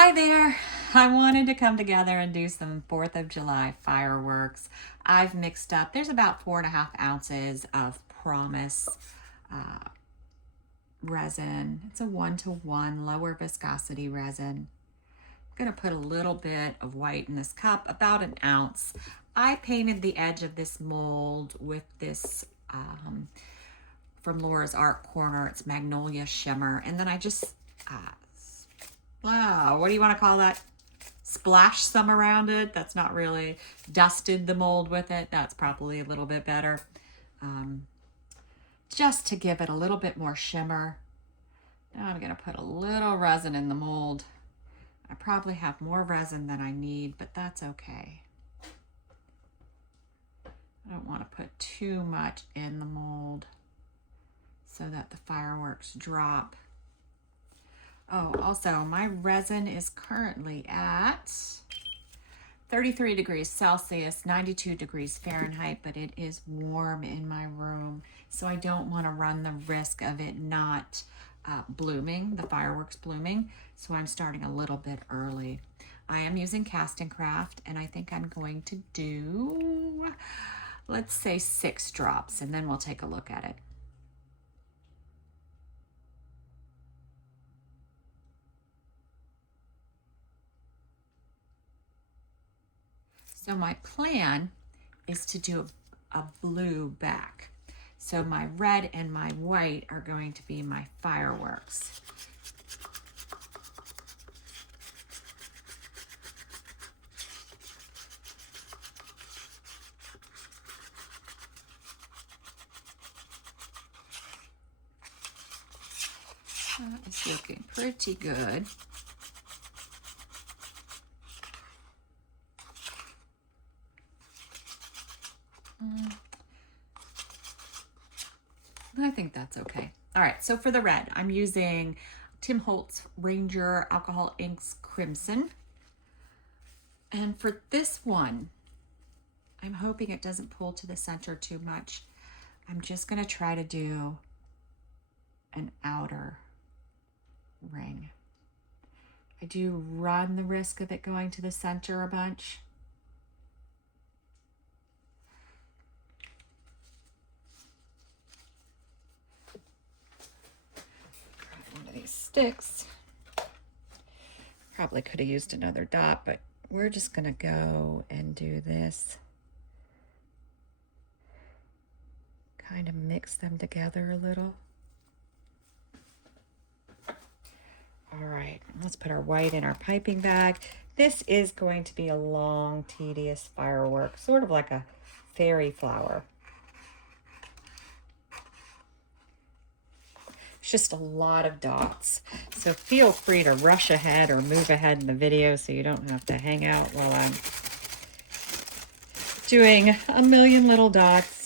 Hi there. I wanted to come together and do some 4th of July fireworks. I've mixed up, there's about 4.5 ounces of Promise resin. It's a 1-to-1 lower viscosity resin. I'm going to put a little bit of white in this cup, about an ounce. I painted the edge of this mold with this from Laura's Art Corner. It's Magnolia Shimmer. And then I just, what do you want to call that? Splash some around it. That's not really dusted the mold with it. That's probably a little bit better. Just to give it a little bit more shimmer. Now I'm going to put a little resin in the mold. I probably have more resin than I need, but that's okay. I don't want to put too much in the mold so that the fireworks drop. Oh, also, my resin is currently at 33 degrees Celsius, 92 degrees Fahrenheit, but it is warm in my room, so I don't want to run the risk of it not blooming, the fireworks blooming, so I'm starting a little bit early. I am using Cast and Craft, and I think I'm going to do, let's say 6 drops, and then we'll take a look at it. So my plan is to do a blue back. So my red and my white are going to be my fireworks. That is looking pretty good. I think that's okay. All right, so for the red, I'm using Tim Holtz Ranger Alcohol Inks Crimson. And for this one, I'm hoping it doesn't pull to the center too much. I'm just gonna try to do an outer ring. I do run the risk of it going to the center a bunch. One of these sticks. Probably could have used another dot, but we're just gonna go and do this. Kind of mix them together a little. All right, let's put our white in our piping bag. This is going to be a long, tedious firework, sort of like a fairy flower. It's just a lot of dots. So feel free to rush ahead or move ahead in the video so you don't have to hang out while I'm doing a million little dots.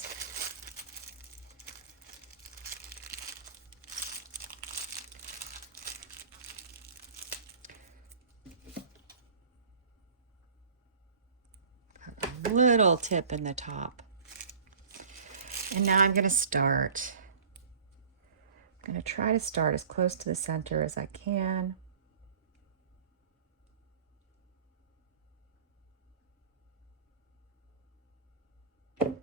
Little tip in the top. And now I'm going to start. I'm going to try to start as close to the center as I can. Oops.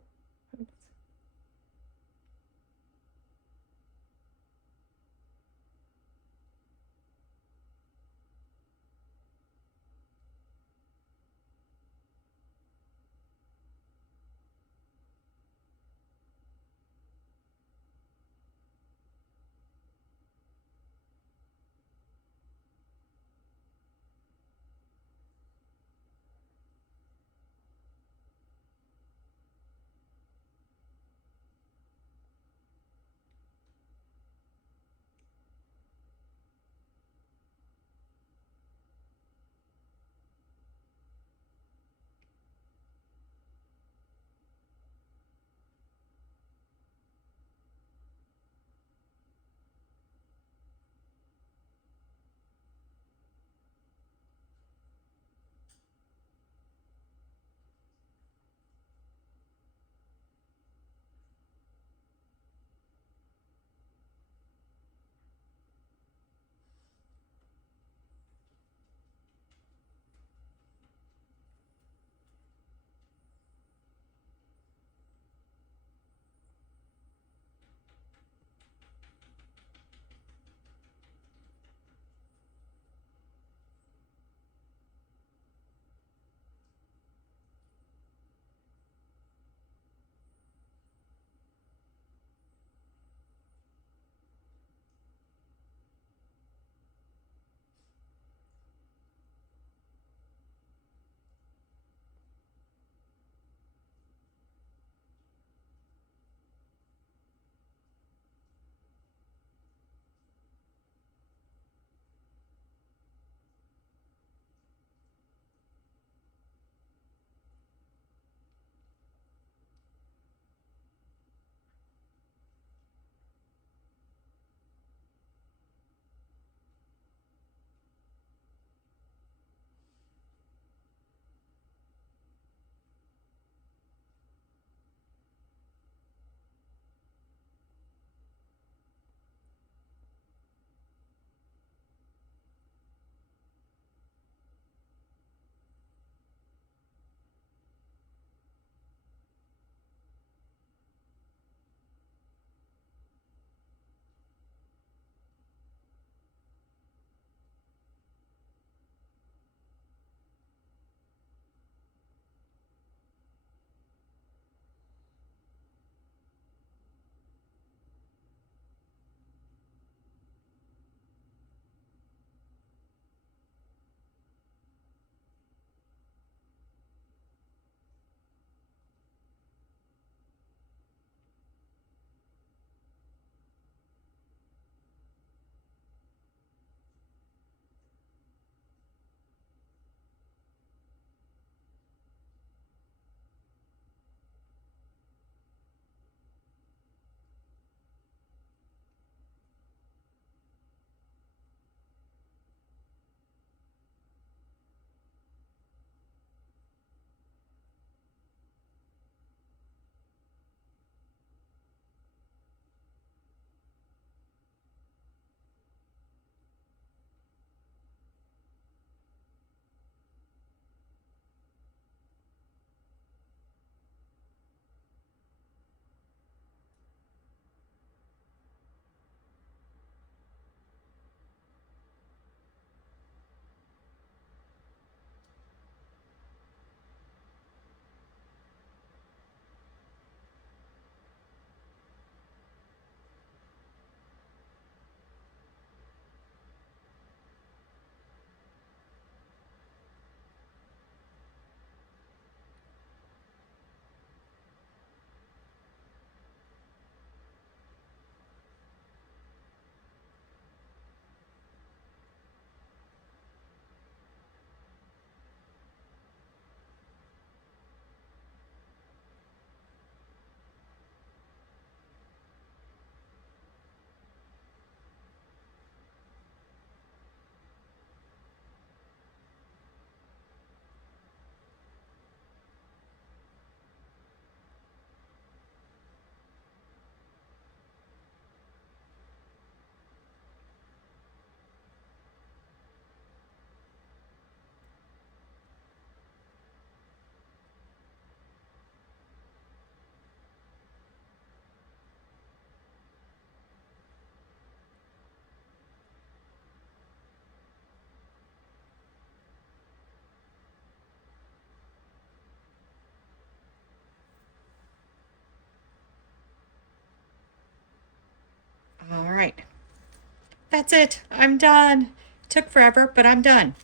That's it. I'm done. Took forever, but I'm done.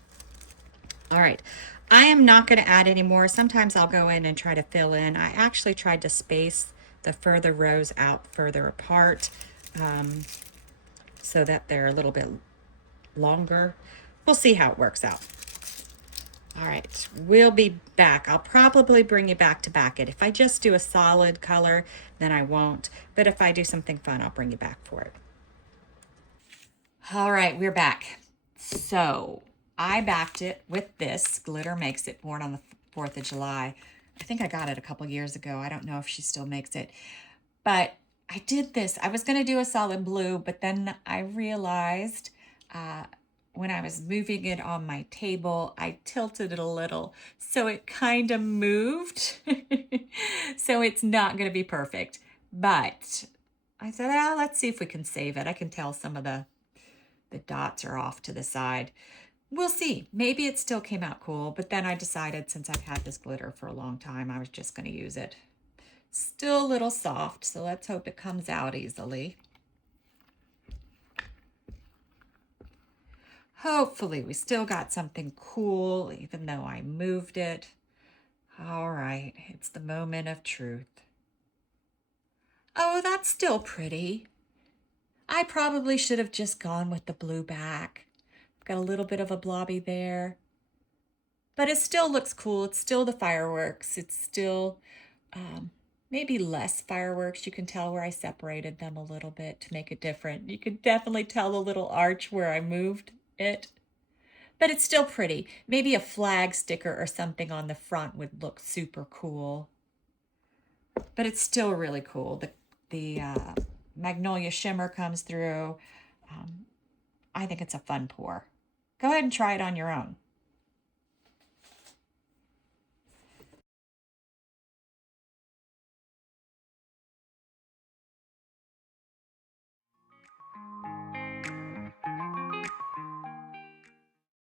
All right. I am not going to add any more. Sometimes I'll go in and try to fill in. I actually tried to space the further rows out further apart so that they're a little bit longer. We'll see how it works out. All right, we'll be back. I'll probably bring you back to back it. If I just do a solid color, then I won't. But if I do something fun, I'll bring you back for it. All right, we're back. So I backed it with this. Glitter Makes It, born on the 4th of July. I think I got it a couple years ago. I don't know if she still makes it. But I did this. I was going to do a solid blue, but then I realized when I was moving it on my table, I tilted it a little. So it kind of moved. So it's not going to be perfect. But I said, well, let's see if we can save it. I can tell some of the dots are off to the side. We'll see. Maybe it still came out cool. But then I decided, since I've had this glitter for a long time, I was just going to use it. Still a little soft, so let's hope it comes out easily. Hopefully we still got something cool, even though I moved it. All right, it's the moment of truth. Oh, that's still pretty. I probably should have just gone with the blue back. Got a little bit of a blobby there. But it still looks cool. It's still the fireworks. It's still maybe less fireworks. You can tell where I separated them a little bit to make it different. You could definitely tell the little arch where I moved it. But it's still pretty. Maybe a flag sticker or something on the front would look super cool. But it's still really cool. The magnolia shimmer comes through. I think it's a fun pour. Go ahead and try it on your own.